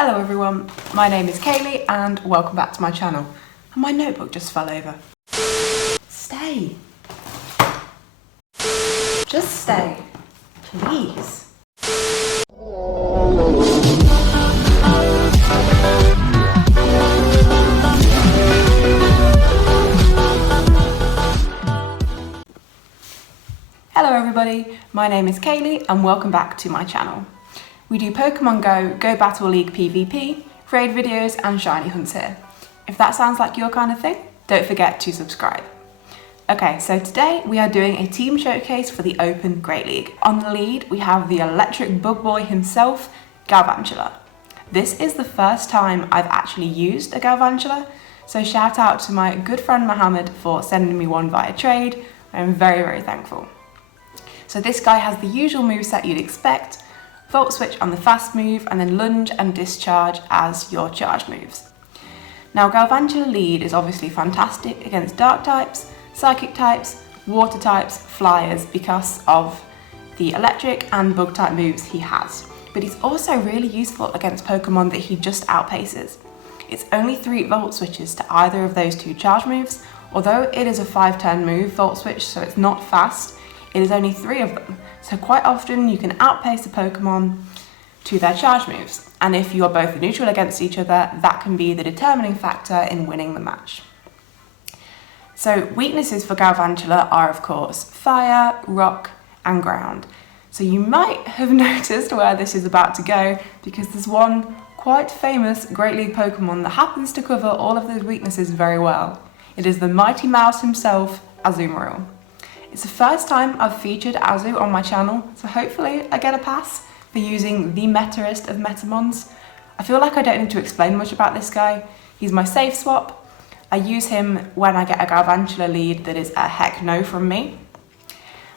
Hello everyone, my name is Kayleigh and welcome back to my channel. And my notebook just fell over. Stay. Just stay, please. Hello everybody, my name is Kayleigh and welcome back to my channel. We do Pokemon Go Battle League PvP, raid videos and shiny hunts here. If that sounds like your kind of thing, don't forget to subscribe. Okay, so today we are doing a team showcase for the Open Great League. On the lead, we have the electric bug boy himself, Galvantula. This is the first time I've actually used a Galvantula, so shout out to my good friend Mohammed for sending me one via trade. I'm very, very thankful. So this guy has the usual moveset you'd expect, Volt Switch on the fast move, and then Lunge and Discharge as your charge moves. Now Galvantula lead is obviously fantastic against Dark types, Psychic types, Water types, Flyers because of the Electric and Bug type moves he has. But he's also really useful against Pokemon that he just outpaces. It's only 3 Volt Switches to either of those 2 charge moves, although it is a 5-turn move, Volt Switch, so it's not fast. It is only 3 of them, so quite often you can outpace a Pokemon to their charge moves, and if you are both neutral against each other, that can be the determining factor in winning the match. So weaknesses for Galvantula are of course Fire, Rock and Ground. So you might have noticed where this is about to go because there's one quite famous Great League Pokemon that happens to cover all of those weaknesses very well. It is the mighty mouse himself, Azumaril. It's the first time I've featured Azu on my channel, so hopefully I get a pass for using the metaist of Metamons. I feel like I don't need to explain much about this guy. He's my safe swap. I use him when I get a Galvantula lead that is a heck no from me.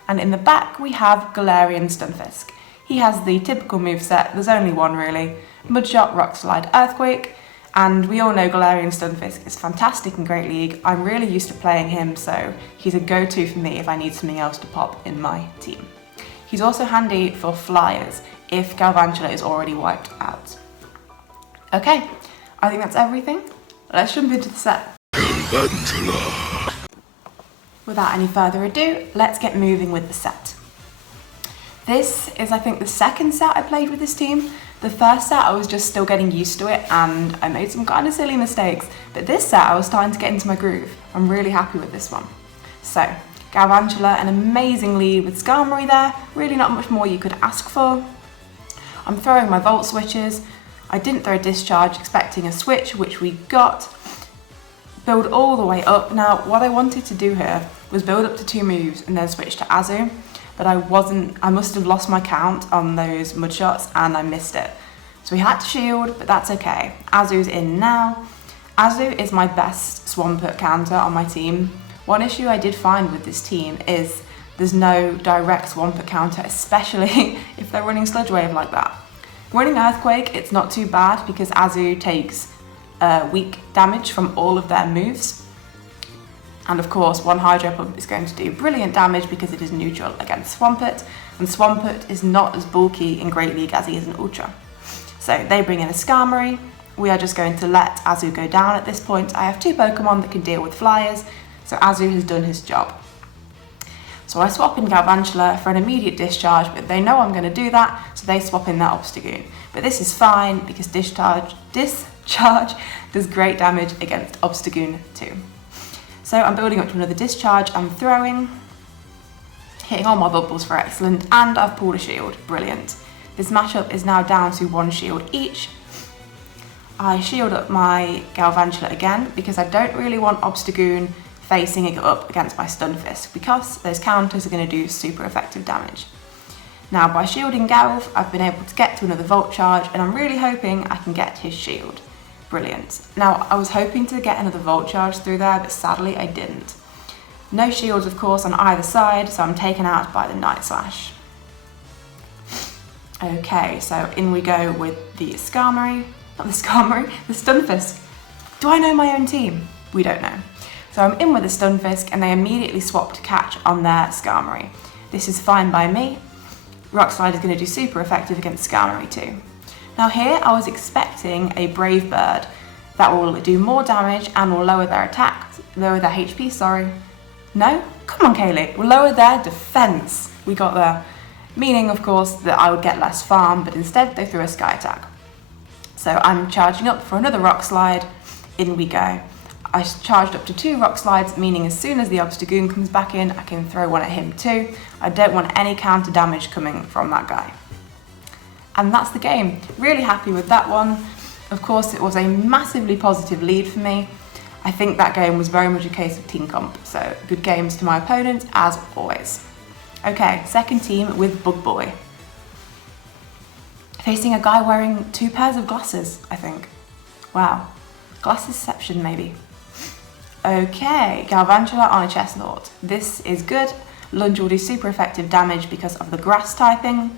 And in the back we have Galvantula and Stunfisk. He has the typical moveset, there's only one really, Mudshot, Rock Slide, Earthquake. And we all know Galvantula and Stunfisk is fantastic in Great League. I'm really used to playing him, so he's a go-to for me if I need something else to pop in my team. He's also handy for Flyers if Galvantula is already wiped out. Okay, I think that's everything. Let's jump into the set. Galvantula. Without any further ado, let's get moving with the set. This is, I think, the second set I played with this team. The first set I was just still getting used to it and I made some kind of silly mistakes, but this set I was starting to get into my groove. I'm really happy with this one. So, Galvantula, an amazing lead with Skarmory there, really not much more you could ask for. I'm throwing my Volt Switches. I didn't throw Discharge expecting a switch, which we got. Build all the way up. Now, what I wanted to do here was build up to 2 moves and then switch to Azu. But I must have lost my count on those Mudshots and I missed it. So we had to shield, but that's okay. Azu's in now. Azu is my best Swampert counter on my team. One issue I did find with this team is there's no direct Swampert counter, especially if they're running Sludge Wave like that. Running Earthquake, it's not too bad because Azu takes weak damage from all of their moves. And of course, one Hydro Pump is going to do brilliant damage because it is neutral against Swampert, and Swampert is not as bulky in Great League as he is in Ultra. So they bring in a Skarmory. We are just going to let Azu go down at this point. I have 2 Pokemon that can deal with Flyers, so Azu has done his job. So I swap in Galvantula for an immediate Discharge, but they know I'm going to do that, so they swap in their Obstagoon. But this is fine because Discharge does great damage against Obstagoon too. So I'm building up to another Discharge, I'm throwing, hitting all my bubbles for excellent, and I've pulled a shield, brilliant. This matchup is now down to 1 shield each. I shield up my Galvantula again because I don't really want Obstagoon facing it up against my Stunfisk because those counters are going to do super effective damage. Now by shielding Galv, I've been able to get to another Volt Charge and I'm really hoping I can get his shield. Brilliant. Now, I was hoping to get another Volt Charge through there, but sadly I didn't. No shields, of course, on either side, so I'm taken out by the Night Slash. Okay, so in we go with the Skarmory, not the Skarmory, the Stunfisk. Do I know my own team? We don't know. So I'm in with the Stunfisk, and they immediately swap to catch on their Skarmory. This is fine by me. Rock Slide is going to do super effective against Skarmory too. Now here I was expecting a Brave Bird that will do more damage and will lower their HP, sorry. No? Come on, Kayleigh, we'll lower their defense. We got there. Meaning, of course, that I would get less farm, but instead they threw a Sky Attack. So I'm charging up for another Rock Slide. In we go. I charged up to 2 Rock Slides, meaning as soon as the Obstagoon comes back in, I can throw one at him too. I don't want any counter damage coming from that guy. And that's the game. Really happy with that one. Of course, it was a massively positive lead for me. I think that game was very much a case of team comp, so good games to my opponents as always. Okay, second team with Bug Boy. Facing a guy wearing 2 pairs of glasses, I think. Wow. Glassesception, maybe. Okay, Galvantula on a Chestnut. This is good. Lunge will do super effective damage because of the grass typing.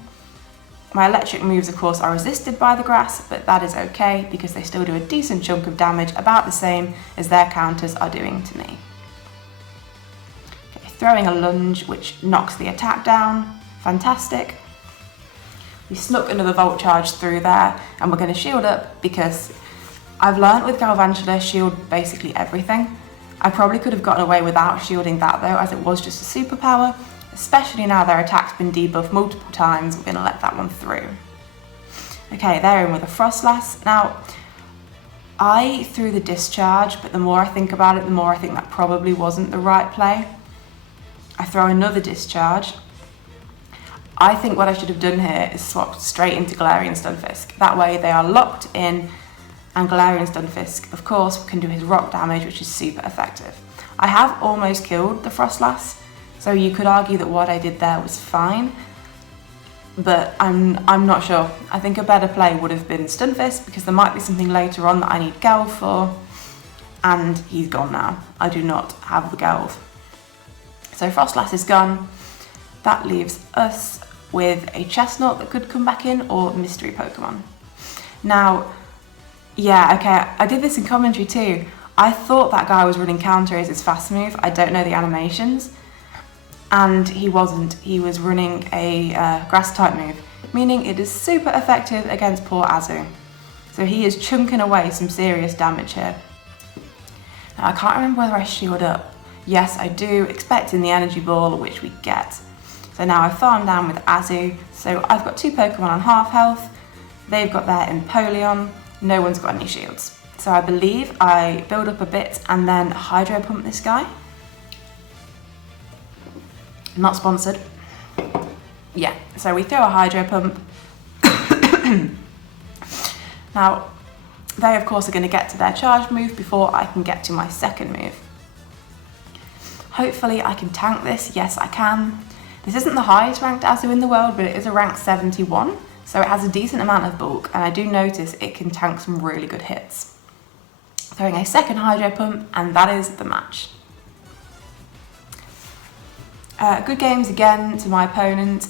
My electric moves, of course, are resisted by the grass, but that is okay because they still do a decent chunk of damage, about the same as their counters are doing to me. Okay, throwing a lunge, which knocks the attack down. Fantastic. We snuck another Volt Charge through there, and we're going to shield up because I've learnt with Galvantula shield basically everything. I probably could have gotten away without shielding that though, as it was just a superpower. Especially now their attack's been debuffed multiple times, we're going to let that one through. Okay, they're in with a Frostlass. Now, I threw the discharge, but the more I think about it, the more I think that probably wasn't the right play. I throw another discharge. I think what I should have done here is swapped straight into Galarian Stunfisk. That way they are locked in, and Galarian Stunfisk, of course, can do his rock damage, which is super effective. I have almost killed the Frostlass, so you could argue that what I did there was fine, but I'm not sure. I think a better play would have been Stunfisk because there might be something later on that I need Gelv for, and he's gone now. I do not have the Gelv. So Frostlass is gone. That leaves us with a Chestnut that could come back in or Mystery Pokemon. Now, yeah, okay, I did this in commentary too. I thought that guy was running counter as his fast move. I don't know the animations. And he wasn't. He was running a grass type move, meaning it is super effective against poor Azu. So he is chunking away some serious damage here. Now I can't remember whether I shield up. Yes, I do, expecting the energy ball, which we get. So now I've farmed down with Azu. So I've got 2 Pokemon on half health. They've got their Empoleon. No one's got any shields. So I believe I build up a bit and then Hydro Pump this guy. Not sponsored. Yeah, so we throw a Hydro Pump. Now, they of course are going to get to their charge move before I can get to my second move. Hopefully I can tank this. Yes, I can. This isn't the highest ranked Azu in the world, but it is a rank 71, so it has a decent amount of bulk, and I do notice it can tank some really good hits. Throwing a second Hydro Pump, and that is the match. Good games again to my opponent,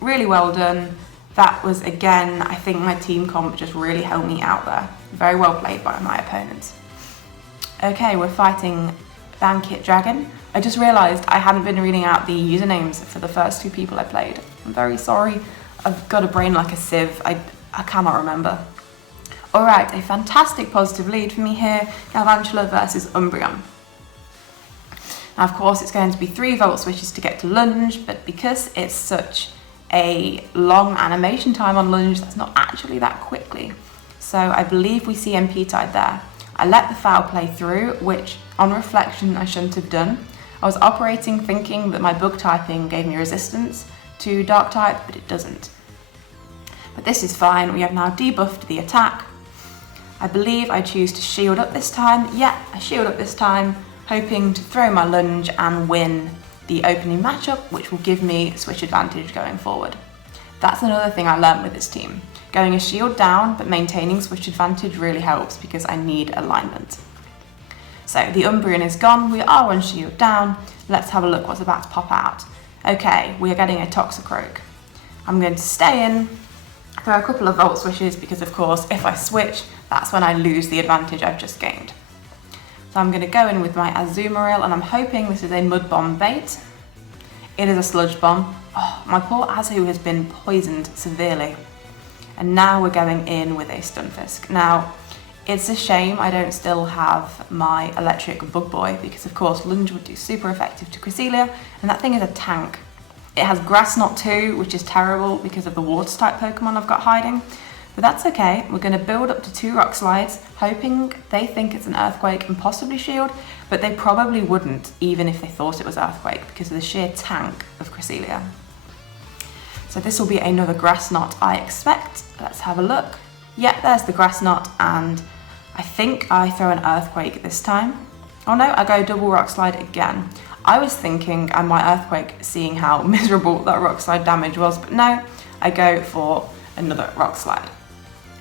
really well done. That was again, I think my team comp just really helped me out there. Very well played by my opponent. Okay, we're fighting Bankit Dragon. I just realised I hadn't been reading out the usernames for the first 2 people I played. I'm very sorry. I've got a brain like a sieve. I cannot remember. Alright, a fantastic positive lead for me here. Galvantula versus Umbreon. Now, of course, it's going to be 3 Volt Switches to get to Lunge, but because it's such a long animation time on Lunge, that's not actually that quickly. So I believe we see MP Tide there. I let the foul play through, which on reflection I shouldn't have done. I was operating thinking that my bug typing gave me resistance to Dark type, but it doesn't. But this is fine, we have now debuffed the attack. I believe I choose to shield up this time. Yeah, I shield up this time, hoping to throw my lunge and win the opening matchup, which will give me switch advantage going forward. That's another thing I learned with this team. Going a shield down, but maintaining switch advantage really helps because I need alignment. So the Umbreon is gone, we are 1 shield down. Let's have a look what's about to pop out. Okay, we are getting a Toxicroak. I'm going to stay in, throw a couple of Volt Swishes because of course if I switch, that's when I lose the advantage I've just gained. So I'm going to go in with my Azumaril and I'm hoping this is a Mud Bomb bait. It is a Sludge Bomb. Oh, my poor Azu has been poisoned severely. And now we're going in with a Stunfisk. Now, it's a shame I don't still have my electric bug boy, because of course lunge would do super effective to Cresselia, and that thing is a tank. It has grass knot too, which is terrible because of the water type Pokemon I've got hiding, but that's okay. We're going to build up to 2 rock slides, hoping they think it's an earthquake and possibly shield, but they probably wouldn't even if they thought it was earthquake because of the sheer tank of Cresselia. So this will be another grass knot, I expect. Let's have a look. Yeah, there's the grass knot, and I think I throw an earthquake this time. Oh no, I go double rock slide again. I was thinking I might earthquake, seeing how miserable that rock slide damage was, but no, I go for another rock slide.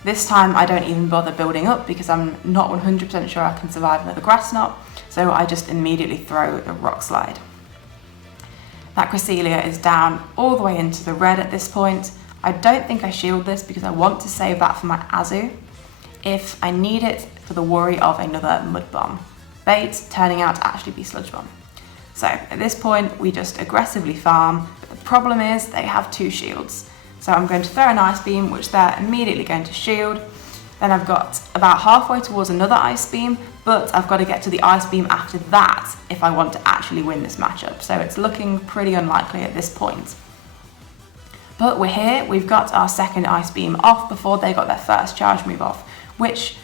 This time I don't even bother building up because I'm not 100% sure I can survive another grass knot, so I just immediately throw the rock slide. That Cresselia is down all the way into the red at this point. I don't think I shield this because I want to save that for my Azu if I need it for the worry of another Mud Bomb bait turning out to actually be Sludge Bomb. So at this point we just aggressively farm, but the problem is they have 2 shields. So I'm going to throw an Ice Beam, which they're immediately going to shield. Then I've got about halfway towards another Ice Beam, but I've got to get to the Ice Beam after that if I want to actually win this matchup. So it's looking pretty unlikely at this point. But we're here, we've got our second Ice Beam off before they got their first charge move off, which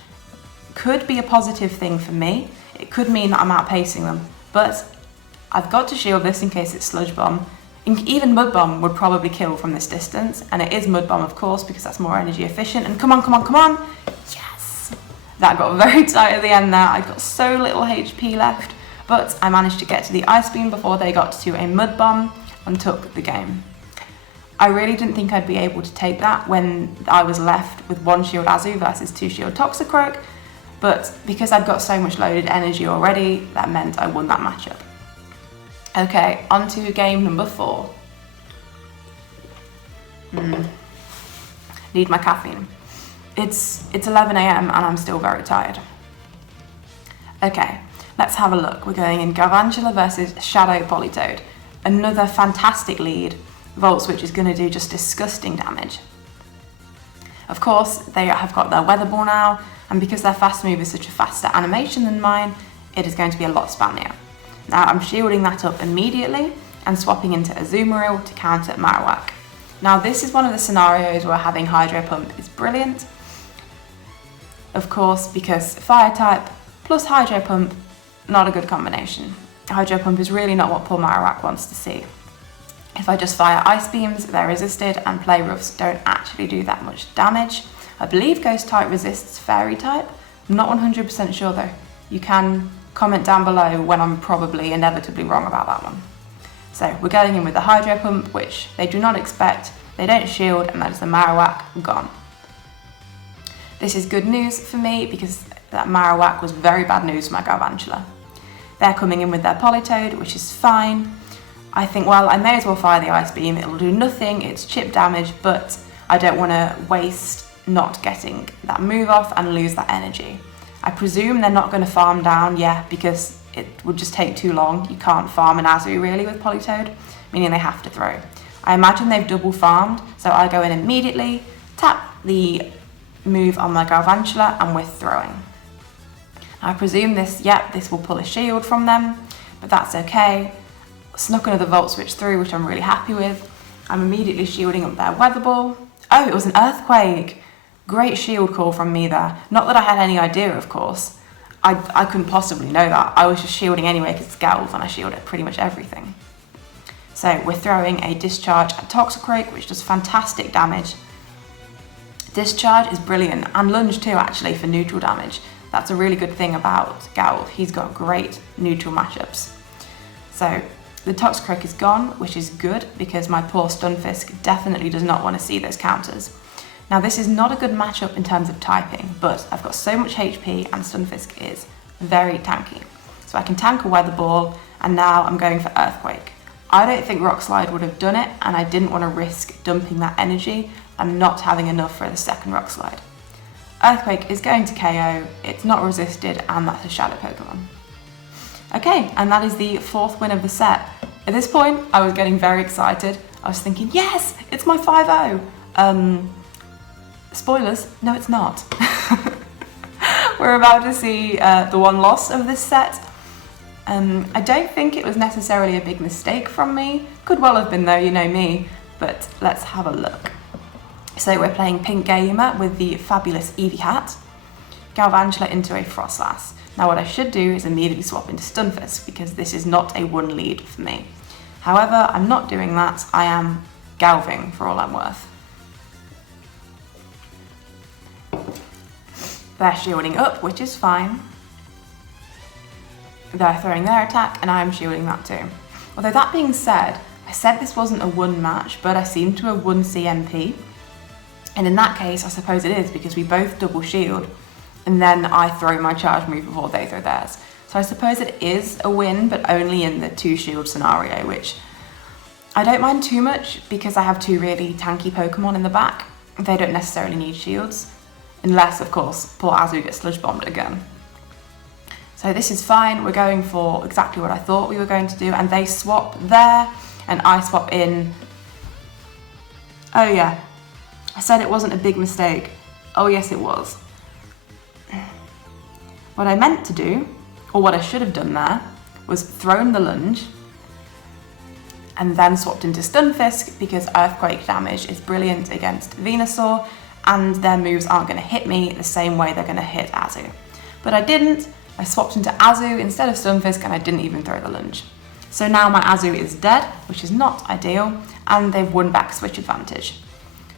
could be a positive thing for me. It could mean that I'm outpacing them, but I've got to shield this in case it's Sludge Bomb. Even Mud Bomb would probably kill from this distance, and it is Mud Bomb of course because that's more energy efficient, and come on, come on, come on! Yes! That got very tight at the end there. I got so little HP left, but I managed to get to the Ice Beam before they got to a Mud Bomb and took the game. I really didn't think I'd be able to take that when I was left with 1 shield Azu versus 2 shield Toxicroak, but because I'd got so much loaded energy already, that meant I won that matchup. Okay, on to game number 4. Need my caffeine. It's 11 AM and I'm still very tired. Okay, let's have a look. We're going in Galvantula versus Shadow Politoed. Another fantastic lead. Volt Switch is going to do just disgusting damage. Of course, they have got their Weather Ball now, and because their fast move is such a faster animation than mine, it is going to be a lot spammier. Now I'm shielding that up immediately and swapping into Azumaril to counter Marowak. Now this is one of the scenarios where having Hydro Pump is brilliant. Of course, because Fire type plus Hydro Pump, not a good combination. Hydro Pump is really not what poor Marowak wants to see. If I just fire Ice Beams, they're resisted, and Play Roughs don't actually do that much damage. I believe Ghost type resists Fairy type. I'm not 100% sure though. You can comment down below when I'm probably inevitably wrong about that one. So we're going in with the Hydro Pump, which they do not expect. They don't shield, and that is the Marowak gone. This is good news for me because that Marowak was very bad news for my Galvantula. They're coming in with their Politoed, which is fine. I think, well, I may as well fire the Ice Beam. It'll do nothing, it's chip damage, but I don't want to waste not getting that move off and lose that energy. I presume they're not going to farm down, yeah, because it would just take too long. You can't farm an Azu really with Politoed, meaning they have to throw. I imagine they've double farmed, so I go in immediately, tap the move on my Galvantula, and we're throwing. I presume this will pull a shield from them, but that's okay. Snuck another Volt Switch through, which I'm really happy with. I'm immediately shielding up their Weather Ball. Oh, it was an Earthquake! Great shield call from me there. Not that I had any idea, of course. I couldn't possibly know that. I was just shielding anyway because it's Galv and I shield at pretty much everything. So we're throwing a Discharge at Toxicroak, which does fantastic damage. Discharge is brilliant, and Lunge too actually for neutral damage. That's a really good thing about Galv. He's got great neutral matchups. So the Toxicroak is gone, which is good because my poor Stunfisk definitely does not want to see those counters. Now this is not a good matchup in terms of typing, but I've got so much HP and Stunfisk is very tanky. So I can tank a Weather Ball, and now I'm going for Earthquake. I don't think Rock Slide would have done it, and I didn't want to risk dumping that energy and not having enough for the second Rock Slide. Earthquake is going to KO, it's not resisted, and that's a Shadow Pokemon. Okay, and that is the 4th win of the set. At this point, I was getting very excited. I was thinking, yes, it's my 5-0. Spoilers, no it's not. We're about to see the one loss of this set. I don't think it was necessarily a big mistake from me. Could well have been though, you know me, but let's have a look. So we're playing Pink Gamer with the fabulous Eevee hat, Galvantula into a Frostlass. Now what I should do is immediately swap into Stunfisk because this is not a one lead for me. However, I'm not doing that, I am Galving for all I'm worth. They're shielding up, which is fine. They're throwing their attack and I'm shielding that too. Although that being said, I said this wasn't a one match, but I seem to have won CMP. And in that case, I suppose it is because we both double shield and then I throw my charge move before they throw theirs. So I suppose it is a win, but only in the 2 shield scenario, which I don't mind too much because I have 2 really tanky Pokemon in the back. They don't necessarily need shields, unless of course poor Azu gets sludge bombed again. So this is fine, we're going for exactly what I thought we were going to do, and they swap there and I swap in. Oh yeah, I said it wasn't a big mistake. Oh yes it was. What I meant to do, or what I should have done there, was thrown the lunge and then swapped into Stunfisk because Earthquake damage is brilliant against Venusaur and their moves aren't going to hit me the same way they're going to hit Azu. But I didn't, I swapped into Azu instead of Stunfisk and I didn't even throw the lunge. So now my Azu is dead, which is not ideal, and they've won back switch advantage.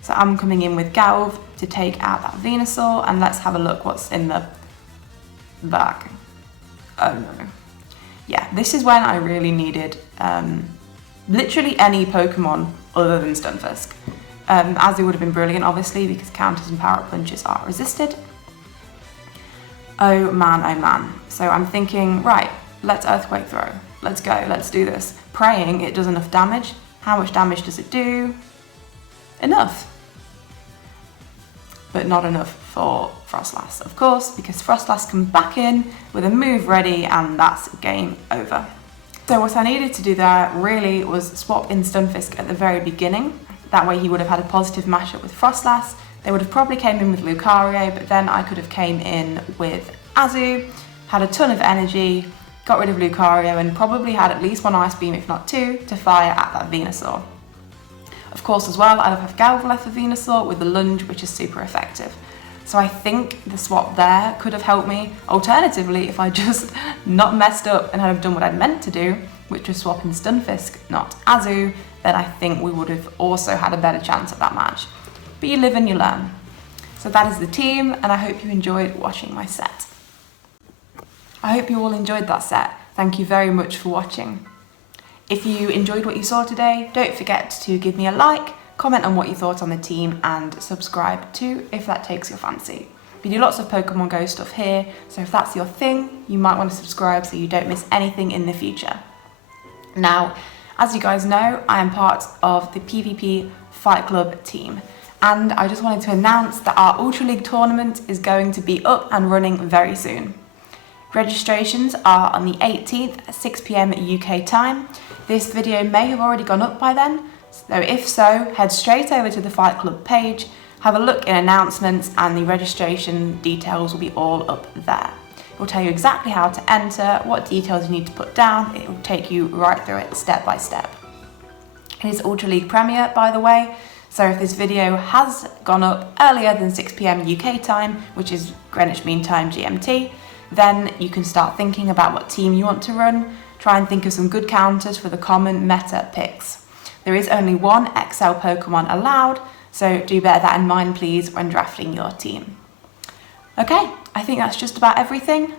So I'm coming in with Galv to take out that Venusaur, and let's have a look what's in the back. Oh no. Yeah, this is when I really needed literally any Pokemon other than Stunfisk. Azu would have been brilliant, obviously, because counters and power up punches are resisted. Oh man. So I'm thinking, right, let's Earthquake throw. Let's go, let's do this. Praying it does enough damage. How much damage does it do? Enough. But not enough for Frostlass, of course, because Frostlass comes back in with a move ready and that's game over. So what I needed to do there really was swap in Stunfisk at the very beginning. That way he would have had a positive mashup with Frostlass. They would have probably came in with Lucario, but then I could have came in with Azu, had a ton of energy, got rid of Lucario, and probably had at least 1 Ice Beam, if not 2, to fire at that Venusaur. Of course, as well, I'd have Galvantula for Venusaur with the lunge, which is super effective. So I think the swap there could have helped me. Alternatively, if I just not messed up and had have done what I'd meant to do, which was swap in Stunfisk, not Azu, then I think we would have also had a better chance at that match. But you live and you learn. So that is the team, and I hope you enjoyed watching my set. I hope you all enjoyed that set. Thank you very much for watching. If you enjoyed what you saw today, don't forget to give me a like, comment on what you thought on the team, and subscribe too if that takes your fancy. We do lots of Pokemon Go stuff here, so if that's your thing, you might want to subscribe so you don't miss anything in the future. Now, as you guys know, I am part of the PvP Fight Club team, and I just wanted to announce that our Ultra League tournament is going to be up and running very soon. Registrations are on the 18th at 6 PM UK time. This video may have already gone up by then, so if so, head straight over to the Fight Club page, have a look in announcements, and the registration details will be all up there. It will tell you exactly how to enter, what details you need to put down. It will take you right through it step by step. It is Ultra League Premier, by the way, so if this video has gone up earlier than 6 PM UK time, which is Greenwich Mean Time GMT, then you can start thinking about what team you want to run. Try and think of some good counters for the common meta picks. There is only 1 XL Pokemon allowed, so do bear that in mind please when drafting your team. Okay, I think that's just about everything.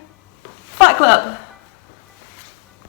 Fight Club!